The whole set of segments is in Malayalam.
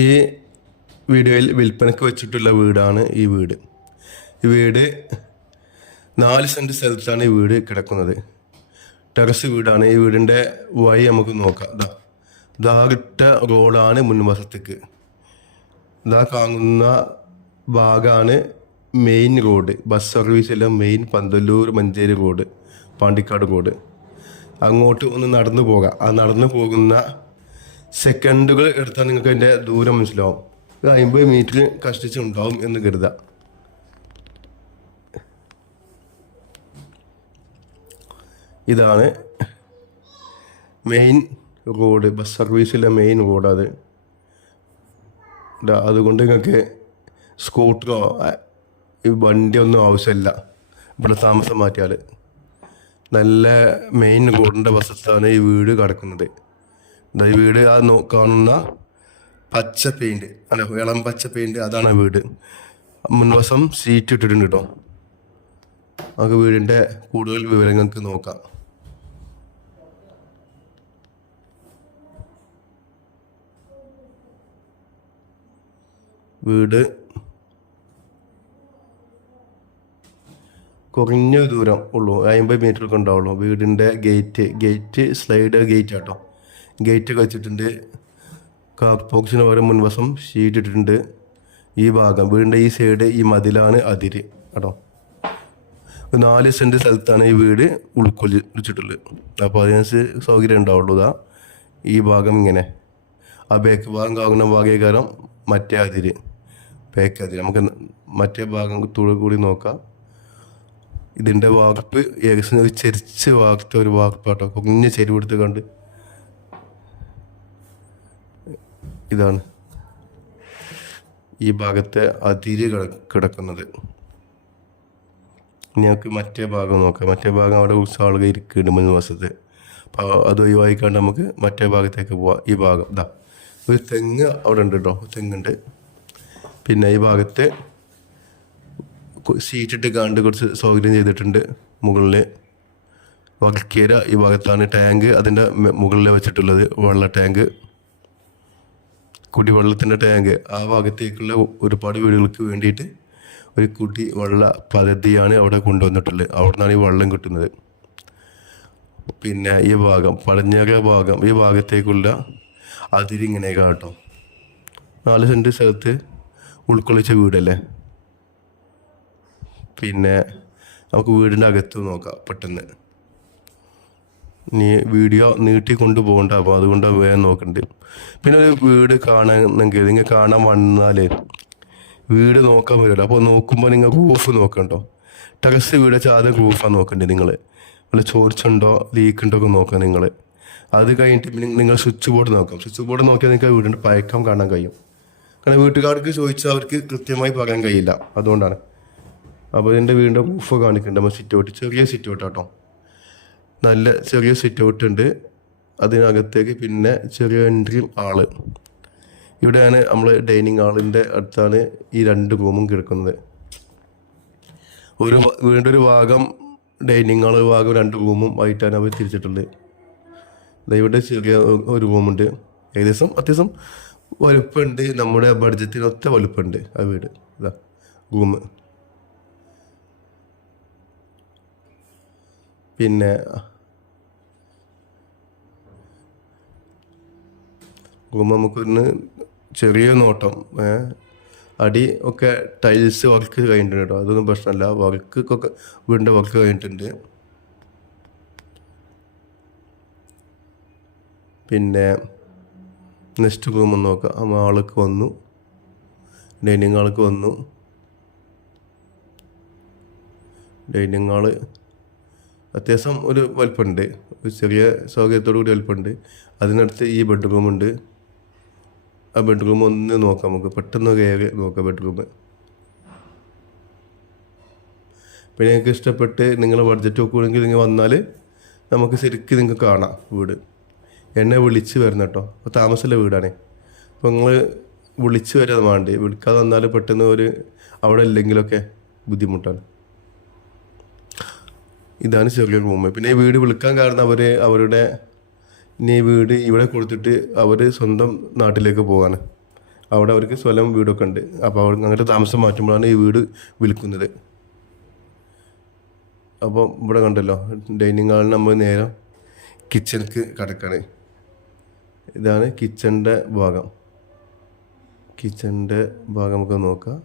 ഈ വീഡിയോയിൽ വിൽപ്പനയ്ക്ക് വെച്ചിട്ടുള്ള വീടാണ് ഈ വീട്. ഈ വീട് നാല് സെന്റ് സ്ഥലത്താണ് ഈ വീട് കിടക്കുന്നത്. ടെറസ് വീടാണ്. ഈ വീടിന്റെ വഴി നമുക്ക് നോക്കാം. ഇതാ ഇതാകിട്ട റോഡാണ് മുൻവശത്തേക്ക്. ഇതാ കാണുന്ന ഭാഗമാണ് main road. Bus സർവീസിലെ main Pandalur Manjeri road Pandikkad road. അങ്ങോട്ട് ഒന്ന് നടന്നു പോകാം. ആ നടന്നു പോകുന്ന സെക്കൻഡുകൾ എടുത്താൽ നിങ്ങൾക്ക് അതിന്റെ ദൂരം മനസ്സിലാവും. ഒരു അമ്പത് മീറ്റർ കഷ്ടിച്ചുണ്ടാവും എന്ന് കരുതാം ഇതാണ് മെയിൻ റോഡ് ബസ് സർവീസിലെ മെയിൻ റോഡ് അത്. അതുകൊണ്ട് നിങ്ങൾക്ക് സ്കൂട്ടറോ ഈ വണ്ടിയൊന്നും ആവശ്യമില്ല. ഇവിടെ താമസം മാറ്റിയാൽ നല്ല മെയിൻ റോഡിന്റെ വശത്താണ് ഈ വീട് കിടക്കുന്നത്. ഈ വീട് ആ കാണുന്ന പച്ച പെയിന്റ് അല്ല ഇളം പച്ച പെയിന്റ് അതാണ് വീട്. മുൻവശം സീറ്റ് ഇട്ടിട്ടുണ്ട് കേട്ടോ നമുക്ക് വീടിന്റെ കൂടുതൽ വിവരങ്ങൾക്ക് നോക്കാം. വീട് കുറഞ്ഞ ദൂരം ഉള്ളൂ അമ്പത് മീറ്റർ ഒക്കെ ഉണ്ടാവുള്ളൂ. വീടിന്റെ gate gate slide gate auto gate വെച്ചിട്ടുണ്ട്. കാർ ബോക്സിന് മുൻവശം ഷീറ്റ് ഇട്ടിട്ടുണ്ട്. ഈ ഭാഗം വീടിന്റെ ഈ സൈഡ് ഈ മതിലാണ് അതിര് കേട്ടോ. നാല് സെന്റ് സ്ഥലത്താണ് ഈ വീട് ഉൾക്കൊള്ളിച്ചിട്ടുള്ളത് അപ്പോൾ അതിനനുസരിച്ച് സൗകര്യം ഉണ്ടാവുള്ളൂ ഇതാ. ഈ ഭാഗം ഇങ്ങനെ. ആ ബേക്ക് ഭാഗം കാണുന്ന ഭാഗേകാരം മറ്റേ അതിര് ബേക്ക് അതിര്. നമുക്ക് മറ്റേ ഭാഗം തുഴ കൂടി നോക്കാം. ഇതിന്റെ വാർപ്പ് ഏകദേശം ചെരിച്ച് വാർത്ത ഒരു വാർപ്പാട്ടോ. കുഞ്ഞ് ചെരുവെടുത്ത് കണ്ട് ഇതാണ് ഈ ഭാഗത്തെ അതിര് കിട- കിടക്കുന്നത്. ഇനി നമുക്ക് മറ്റേ ഭാഗം നോക്കാം. മറ്റേ ഭാഗം അവിടെ ആളുകൾ ഇരിക്കുന്നുണ്ട് മൂന്ന് മാസത്തെ അപ്പോൾ അത് ഒഴിവായിക്കാണ്ട് നമുക്ക് മറ്റേ ഭാഗത്തേക്ക് പോവാം. ഈ ഭാഗം ഇതാ ഒരു തെങ്ങ് അവിടെ ഉണ്ട് കേട്ടോ തെങ്ങുണ്ട്. പിന്നെ ഈ ഭാഗത്ത് സീറ്റിട്ട് കാണ്ട് കുറച്ച് സൗകര്യം ചെയ്തിട്ടുണ്ട് മുകളിൽ വകക്കേര ഈ ഭാഗത്താണ് ടാങ്ക്. അതിന്റെ മുകളിൽ വെച്ചിട്ടുള്ളത് വെള്ള ടാങ്ക്. കുടിവെള്ളത്തിന്റെ ടാങ്ക്. ആ ഭാഗത്തേക്കുള്ള ഒരുപാട് വീടുകൾക്ക് വേണ്ടിയിട്ട് ഒരു കുടി വെള്ള പദ്ധതിയാണ് അവിടെ കൊണ്ടുവന്നിട്ടുള്ളത്. അവിടെ നിന്നാണ് ഈ വെള്ളം കിട്ടുന്നത്. പിന്നെ ഈ ഭാഗം പടിഞ്ഞാറ ഭാഗം ഈ ഭാഗത്തേക്കുള്ള അതിരിങ്ങനെ കാട്ടോ. നാല് സെന്റ് സ്ഥലത്ത് ഉൾക്കൊള്ളിച്ച വീടല്ലേ? പിന്നെ നമുക്ക് വീടിന്റെ അകത്ത് നോക്കാം പെട്ടെന്ന്. ഇനി വീഡിയോ നീട്ടി കൊണ്ടുപോകണ്ട. അപ്പോൾ അതുകൊണ്ട് വേഗം നോക്കണ്ട്. പിന്നെ ഒരു വീട് കാണണമെങ്കിൽ നിങ്ങൾ കാണാൻ വന്നാൽ വീട് നോക്കാൻ വരുമല്ലോ അപ്പോൾ നോക്കുമ്പോൾ നിങ്ങൾ റൂഫ് നോക്കണ്ടോ? ടെറസ് വീട് വെച്ചാൽ ആദ്യം റൂഫാണ് നോക്കണ്ടേ നിങ്ങൾ വല്ല ചോർച്ചുണ്ടോ ലീക്ക് ഉണ്ടോ ഒക്കെ നോക്കാം നിങ്ങൾ അത് കഴിഞ്ഞിട്ട് നിങ്ങൾ സ്വിച്ച് ബോർഡ് നോക്കാം. സ്വിച്ച് ബോർഡ് നോക്കിയാൽ നിങ്ങൾക്ക് വീടിന്റെ പഴക്കം കാണാൻ കഴിയും. കാരണം വീട്ടുകാർക്ക് ചോദിച്ചാൽ അവർക്ക് കൃത്യമായി പറയാൻ കഴിയില്ല. അതുകൊണ്ടാണ്. അപ്പോൾ ഇതിന്റെ വീടിന്റെ റൂഫ് കാണിക്കണ്ട? നമ്മൾ സിറ്റ് ഔട്ട് ചെറിയ സിറ്റ് ഔട്ട് കേട്ടോ നല്ല ചെറിയ സിറ്റ് ഔട്ട് ഉണ്ട്. അതിനകത്തേക്ക് പിന്നെ ചെറിയ എൻട്രി ആൾ. ഇവിടെയാണ് നമ്മൾ ഡൈനിങ് ഹാളിന്റെ അടുത്താണ് ഈ രണ്ട് റൂമും കിടക്കുന്നത്. ഒരു വീണ്ടും ഒരു ഭാഗം ഡൈനിങ് ഹാൾ ഭാഗം രണ്ട് റൂമും ആയിട്ടാണ് അവർ തിരിച്ചിട്ടുള്ളത്. ഇവിടെ ചെറിയ ഒരു റൂമുണ്ട് ഏകദേശം അത്യാവശ്യം വലുപ്പമുണ്ട് നമ്മുടെ ബഡ്ജറ്റിനൊത്ത വലുപ്പമുണ്ട് ആ വീട്. ഇതാ റൂം പിന്നെ റൂം നമുക്കൊന്ന് ചെറിയ നോട്ടം അടി ഒക്കെ ടൈൽസ് വർക്ക് കഴിഞ്ഞിട്ടുണ്ട് കേട്ടോ. അതൊന്നും പ്രശ്നമല്ല. വർക്കൊക്കെ വീടിന്റെ വർക്ക് കഴിഞ്ഞിട്ടുണ്ട്. പിന്നെ നെക്സ്റ്റ് റൂം ഒന്ന് നോക്കാം. ആൾക്ക് വന്നു. ഡൈനിങ് ആൾക്ക് വന്നു. ഡൈനിങ് ഹാൾ അത്യാവശ്യം ഒരു വലിപ്പമുണ്ട്. ഒരു ചെറിയ സൗകര്യത്തോടു കൂടി വലിപ്പമുണ്ട്. അതിനടുത്ത് ഈ ബെഡ്റൂമുണ്ട് ആ ബെഡ്റൂം ഒന്ന് നോക്കാം നമുക്ക്. പെട്ടെന്ന് കയറി നോക്കാം ബെഡ്റൂം പിന്നെ നിങ്ങൾക്ക് ഇഷ്ടപ്പെട്ട് നിങ്ങൾ ബഡ്ജറ്റ് നോക്കുകയാണെങ്കിൽ നിങ്ങൾ വന്നാൽ നമുക്ക് ശരിക്ക് നിങ്ങൾക്ക് കാണാം വീട്. എന്നെ വിളിച്ച് വരുന്ന കേട്ടോ. അപ്പോൾ താമസമുള്ള വീടാണേ. അപ്പോൾ നിങ്ങൾ വിളിച്ച് വരാൻ വേണ്ടി. വിളിക്കാതെ വന്നാൽ പെട്ടെന്ന് ഒരു അവിടെ ഇല്ലെങ്കിലൊക്കെ ബുദ്ധിമുട്ടാണ്. ഇതാണ് ചെറിയ മൂവ്മെന്റ് പിന്നെ ഈ വീട് വിളിക്കാൻ കാരണം അവർ അവരുടെ ഇനി വീട് ഇവിടെ കൊടുത്തിട്ട് അവർ സ്വന്തം നാട്ടിലേക്ക് പോകാണ് അവിടെ അവർക്ക് സ്വലം വീടൊക്കെ ഉണ്ട്. അപ്പോൾ അവർ അങ്ങോട്ട് താമസം മാറ്റുമ്പോഴാണ് ഈ വീട് വിൽക്കുന്നത്. അപ്പോൾ ഇവിടെ കണ്ടല്ലോ ഡൈനിങ് ഹാളിൽ നമ്മൾ നേരം കിച്ചണിക്ക് കിടക്കണേ. ഇതാണ് കിച്ചണിന്റെ ഭാഗം. കിച്ചണിന്റെ ഭാഗം നമുക്ക് നോക്കാം.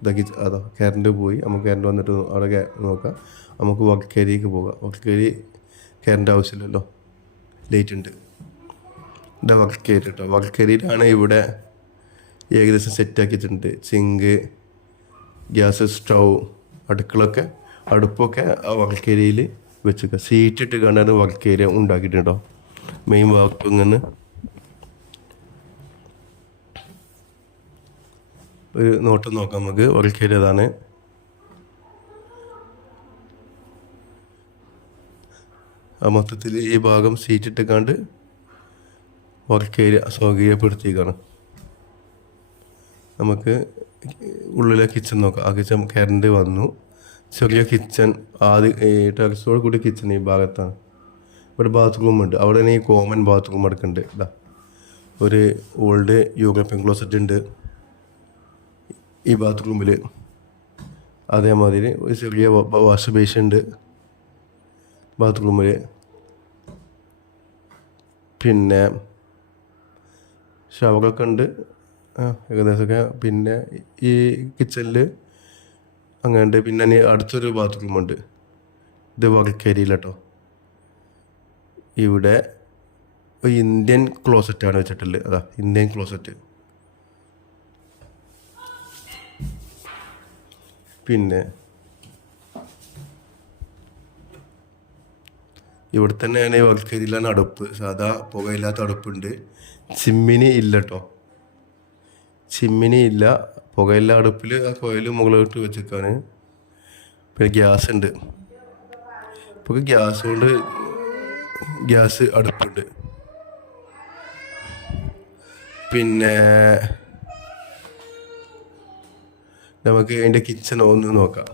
ഇതാ കിച്ച അതോ കറണ്ട് പോയി. നമുക്ക് കറണ്ട് വന്നിട്ട് അവിടെ നോക്കാം. നമുക്ക് വർക്കേരിക്ക് പോകാം. വക്കേരി കറണ്ട് ആവശ്യമില്ലല്ലോ. ലേറ്റ് ഉണ്ട്. ഇതാ വക്കേരി കേട്ടോ വക്കേരിയിലാണ് ഇവിടെ ഏകദേശം സെറ്റാക്കി വെച്ചിട്ടുണ്ട് സിങ്ക് ഗ്യാസ് സ്റ്റൗ അടുക്കളൊക്കെ. അടുപ്പൊക്കെ ആ വെച്ചേക്കുക സീറ്റ് ഇട്ട് കണ്ടാണ് വക്കേരി ഉണ്ടാക്കിയിട്ടുണ്ടോ? മെയിൻ വാക്കിങ്ങനെ ഒരു നോട്ടം നോക്കാം നമുക്ക്. അതാണ് ആ മൊത്തത്തിൽ ഈ ഭാഗം സീറ്റ് ഇട്ടിക്കാണ്ട് വർക്കേരിയ സൗകര്യപ്പെടുത്തിയേക്കാണ് നമുക്ക് ഉള്ളിലെ കിച്ചൺ നോക്കാം. ആ കിച്ചൺ കറണ്ട് വന്നു. ചെറിയ കിച്ചൺ ആദ്യ ടെറസോട് കൂടി കിച്ചൺ ഈ ഭാഗത്താണ്. ഇവിടെ ബാത്റൂം ഉണ്ട്. അവിടെ ഈ കോമൺ ബാത്റൂം അടക്കുന്നുണ്ട്. ഇതാ. ഒരു ഓൾഡ് യൂറോപ്യൻ ക്ലോസറ്റ് ഉണ്ട്. ഈ ബാത്റൂമിൽ അതേമാതിരി ഒരു ചെറിയ വാഷ് ബേസ് ഉണ്ട്. ബാത്റൂമിൽ പിന്നെ ഷവറൊക്കെ ഉണ്ട്. ഏകദേശമൊക്കെ. പിന്നെ ഈ കിച്ചണിൽ അങ്ങനെ പിന്നെ അടുത്തൊരു ബാത്റൂമുണ്ട് ഇത് വർക്കേരിയിൽ കേട്ടോ ഇവിടെ ഒരു ഇന്ത്യൻ ക്ലോസറ്റാണ് വെച്ചിട്ടുള്ളത്. അതാ ഇന്ത്യൻ ക്ലോസറ്റ് പിന്നെ ഇവിടെ തന്നെയാണ് ഈ വർക്കേരിയിലാണ് അടുപ്പ് സാധാ പുകയില്ലാത്ത അടുപ്പുണ്ട്. ചിമ്മിനി ഇല്ല കേട്ടോ ചിമ്മിനി ഇല്ല. പുകയില്ല അടുപ്പിൽ ആ കോയിൽ മുകളിലോട്ട് വെച്ചേക്കാണ്. പിന്നെ ഗ്യാസ് ഉണ്ട് ഇപ്പോൾ ഗ്യാസ് കൊണ്ട് ഗ്യാസ് അടുപ്പുണ്ട്. പിന്നെ നമുക്ക് അതിന്റെ കിച്ചൺ ഒന്ന് നോക്കാം.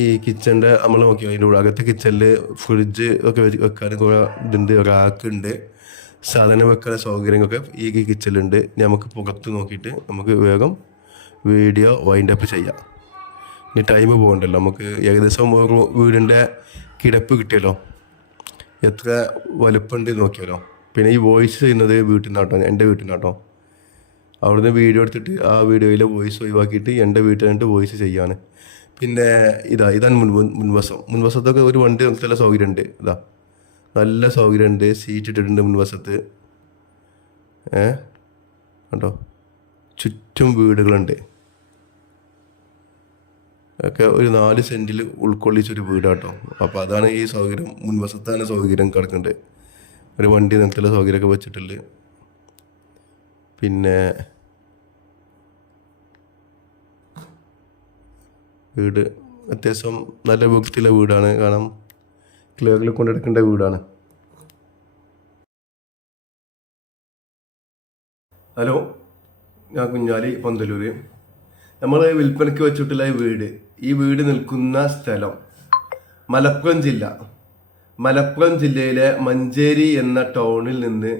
ഈ കിച്ചണിന്റെ നമ്മൾ നോക്കി അതിന്റെ അകത്തെ കിച്ചണിൽ ഫ്രിഡ്ജ് ഒക്കെ വെക്കാൻ കുറേ ഇതുണ്ട് റാക്ക് ഉണ്ട്. സാധനം വെക്കാൻ സൗകര്യങ്ങളൊക്കെ ഈ കിച്ചണിലുണ്ട് നമുക്ക് പുറത്ത് നോക്കിയിട്ട് നമുക്ക് വേഗം വീഡിയോ വൈൻഡ് അപ്പ് ചെയ്യാം. ഇനി ടൈം പോകണ്ടല്ലോ. നമുക്ക് ഏകദേശം വീടിന്റെ കിടപ്പ് കിട്ടിയല്ലോ. എത്ര വലുപ്പമുണ്ട് നോക്കിയാലോ. പിന്നെ ഈ വോയിസ് ചെയ്യുന്നത് വീട്ടിൽ നിന്നാട്ടോ എന്റെ വീട്ടിൽ നിന്നാട്ടോ. അവിടുന്ന് വീഡിയോ എടുത്തിട്ട് ആ വീഡിയോയിലെ വോയിസ് ഒഴിവാക്കിയിട്ട് എന്റെ വീട്ടിൽ നിന്നിട്ട് വോയിസ് ചെയ്യാണ്. പിന്നെ ഇതാ ഇതാണ് മുൻ മുൻ- മുൻവശം. മുൻവശത്തൊക്കെ ഒരു വണ്ടി നല്ല സൗകര്യമുണ്ട്. ഇതാ നല്ല സൗകര്യമുണ്ട്. സീറ്റ് ഇട്ടിട്ടുണ്ട് മുൻവശത്ത്. ഏ? കണ്ടോ? ചുറ്റും വീടുകളുണ്ട്. ഒക്കെ ഒരു നാല് സെന്റിൽ ഉൾക്കൊള്ളിച്ചൊരു വീടാട്ടോ. അപ്പോൾ അതാണ് ഈ സൗകര്യം. മുൻവശത്താണ് സൗകര്യം കിടക്കുന്നുണ്ട്. ഒരു വണ്ടി നിർത്തുള്ള സൗകര്യമൊക്കെ വെച്ചിട്ടുള്ളത് പിന്നെ വീട് അത്യാവശ്യം നല്ല വൃത്തിയുള്ള വീടാണ്. കാരണം ക്ലിയറിൽ കൊണ്ടെടുക്കേണ്ട വീടാണ്. ഹലോ ഞാൻ കുഞ്ഞാലി പന്തലൂര്. നമ്മൾ വിൽപ്പനയ്ക്ക് വെച്ചിട്ടുള്ള ഈ വീട് ഈ വീട് നിൽക്കുന്ന സ്ഥലം മലപ്പുറം ജില്ല. മലപ്പുറം ജില്ലയിലെ മഞ്ചേരി എന്ന ടൗണിൽ നിന്ന്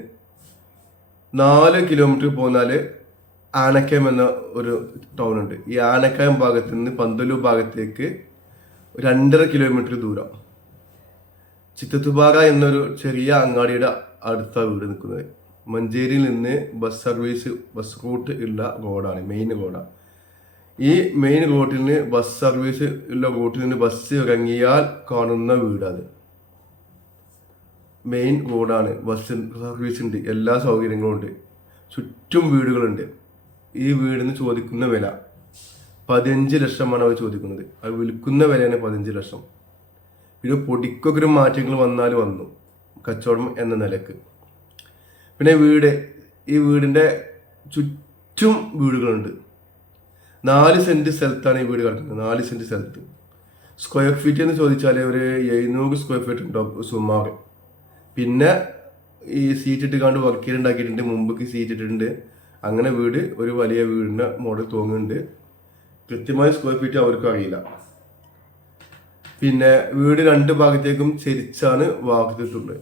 നാല് കിലോമീറ്റർ പോന്നാൽ ആനക്കയം എന്ന ഒരു ടൗൺ ഉണ്ട്. ഈ ആനക്കയം ഭാഗത്ത് നിന്ന് പന്തലൂർ ഭാഗത്തേക്ക് രണ്ടര കിലോമീറ്റർ ദൂരം. ചിത്തത്തുപാറ എന്നൊരു ചെറിയ അങ്ങാടിയുടെ അടുത്ത വീട് നിൽക്കുന്നത്. മഞ്ചേരിയിൽ നിന്ന് ബസ് സർവീസ് ബസ് റൂട്ട് ഉള്ള റോഡാണ് മെയിൻ റോഡാണ് ഈ മെയിൻ റോട്ടിൽ നിന്ന് ബസ് സർവീസ് ഉള്ള റൂട്ടിൽ നിന്ന് ബസ് ഇറങ്ങിയാൽ കാണുന്ന വീടാണ് മെയിൻ റോഡാണ് ബസ് സർവീസ് ഉണ്ട്. എല്ലാ സൗകര്യങ്ങളും ഉണ്ട്. ചുറ്റും വീടുകളുണ്ട്. ഈ വീടിന് ചോദിക്കുന്ന വില പതിനഞ്ച് ലക്ഷമാണ് അവർ ചോദിക്കുന്നത്. അത് വിൽക്കുന്ന വിലയാണ് പതിനഞ്ച് ലക്ഷം. പിന്നെ പൊടിക്കൊക്കെ മാറ്റങ്ങൾ വന്നാൽ വന്നു. കച്ചവടം എന്ന നിലയ്ക്ക്. പിന്നെ വീട്. ഈ വീടിന്റെ ചുറ്റും വീടുകളുണ്ട്. നാല് സെന്റ് സ്ഥലത്താണ് ഈ വീട് കിടക്കുന്നത്. നാല് സെന്റ് സ്ഥലത്ത്. സ്ക്വയർ ഫീറ്റ് എന്ന് ചോദിച്ചാൽ ഒരു എഴുന്നൂറ് സ്ക്വയർ ഫീറ്റ് ഉണ്ടാവും സുമാർ പിന്നെ ഈ സീറ്റ് ഇട്ടുകാണ്ട് വർക്ക് ചെയ്തുണ്ടാക്കിയിട്ടുണ്ട് മുമ്പേക്ക് സീറ്റ് ഇട്ടിട്ടുണ്ട്. അങ്ങനെ വീട് ഒരു വലിയ വീടിന്റെ മോഡൽ തോന്നുന്നുണ്ട്. കൃത്യമായ സ്ക്വയർ ഫീറ്റ് അവർക്കും അറിയില്ല. പിന്നെ വീട് രണ്ട് ഭാഗത്തേക്കും ചരിച്ചാണ് വാർത്തിട്ടുള്ളത്.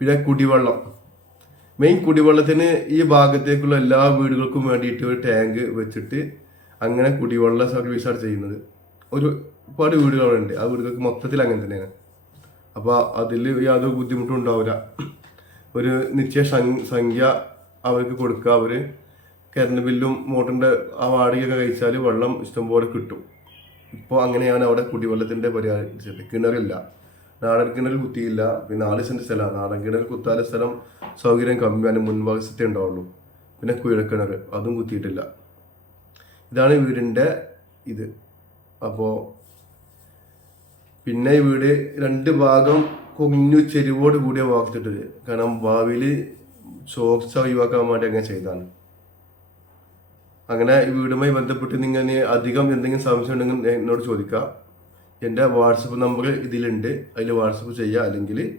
പിന്നെ കുടിവെള്ളം. മെയിൻ കുടിവെള്ളത്തിന് ഈ ഭാഗത്തേക്കുള്ള എല്ലാ വീടുകൾക്കും വേണ്ടിയിട്ട് ഒരു ടാങ്ക് വെച്ചിട്ട് അങ്ങനെ കുടിവെള്ള സർവീസാണ് ചെയ്യുന്നത്. ഒരു ഒരുപാട് വീടുകളുണ്ട്. ആ വീടുകൾക്ക് മൊത്തത്തിൽ അങ്ങനെ തന്നെയാണ്. അപ്പോൾ അതിൽ യാതൊരു ബുദ്ധിമുട്ടും ഉണ്ടാവില്ല ഒരു നിശ്ചയ സംഖ്യ അവർക്ക് കൊടുക്കുക. അവർ കറണ്ട് ബില്ലും മോട്ടറിന്റെ ആ വാടകയൊക്കെ കഴിച്ചാൽ വെള്ളം ഇഷ്ടംപോലെ കിട്ടും. ഇപ്പോൾ അങ്ങനെയാണ് അവിടെ കുടിവെള്ളത്തിന്റെ പരിഹാരം കിണറില്ല. നാടൻ കിണർ കുത്തിയില്ല. പിന്നെ നാല് സെന്റ് സ്ഥലമാണ്. നാടൻ കിണർ കുത്താല സ്ഥലം സൗകര്യം കമ്മിയാണ്. മുൻഭാഗത്തെ ഉണ്ടാവുള്ളൂ. പിന്നെ കുഴക്കിണർ അതും കുത്തിയിട്ടില്ല. ഇതാണ് വീടിന്റെ ഇത്. അപ്പോൾ പിന്നെ വീട് രണ്ട് ഭാഗം കുഞ്ഞു ചെരുവോട് കൂടിയ വാർത്തിട്ടത്. കാരണം ഭാവിയിൽ ചോർച്ച ഒഴിവാക്കാൻ വേണ്ടി അങ്ങനെ ചെയ്താണ് അങ്ങനെ ഈ വീടുമായി ബന്ധപ്പെട്ട് നിങ്ങൾ അധികം എന്തെങ്കിലും സംശയം ഉണ്ടെങ്കിൽ എന്നോട് ചോദിക്കാം. എന്റെ വാട്സപ്പ് നമ്പർ ഇതിലുണ്ട്. അതിൽ വാട്സപ്പ് ചെയ്യുക അല്ലെങ്കിൽ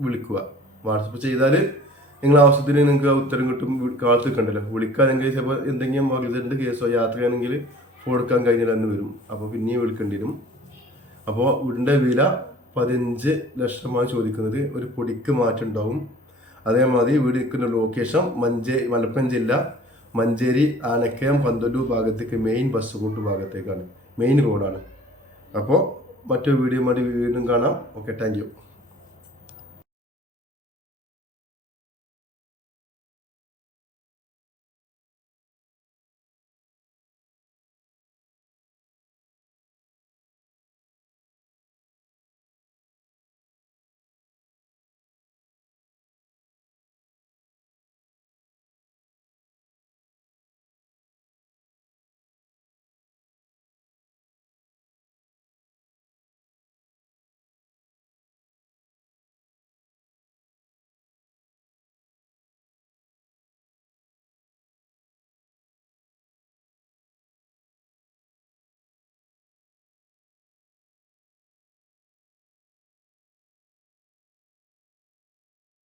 വിളിക്കുക. വാട്സപ്പ് ചെയ്താൽ നിങ്ങൾ ആവശ്യത്തിന് നിങ്ങൾക്ക് ഉത്തരം കിട്ടും. കാലത്ത് നിൽക്കണ്ടല്ലോ. വിളിക്കാതെങ്കിൽ ചിലപ്പോൾ എന്തെങ്കിലും വകുതിന്റെ കേസോ യാത്രയാണെങ്കിൽ ഫോൺ എടുക്കാൻ കഴിഞ്ഞില്ല എന്ന് വരും. അപ്പോൾ പിന്നെയും വിളിക്കേണ്ടി വരും. അപ്പോൾ ഉരുണ്ട വില പതിനഞ്ച് ലക്ഷമാണ് ചോദിക്കുന്നത്. ഒരു പൊടിക്ക് മാറ്റം ഉണ്ടാവും. അതേമാതിരി വീട് നിൽക്കുന്ന ലൊക്കേഷൻ മഞ്ചേ മലപ്പുറം ജില്ല മഞ്ചേരി ആനക്കയം പന്തല്ലൂർ ഭാഗത്തേക്ക് മെയിൻ ബസ് റൂട്ട് ഭാഗത്തേക്കാണ്. മെയിൻ റോഡാണ് അപ്പോൾ മറ്റൊരു വീഡിയോ വേണ്ടി കാണാം. Okay thank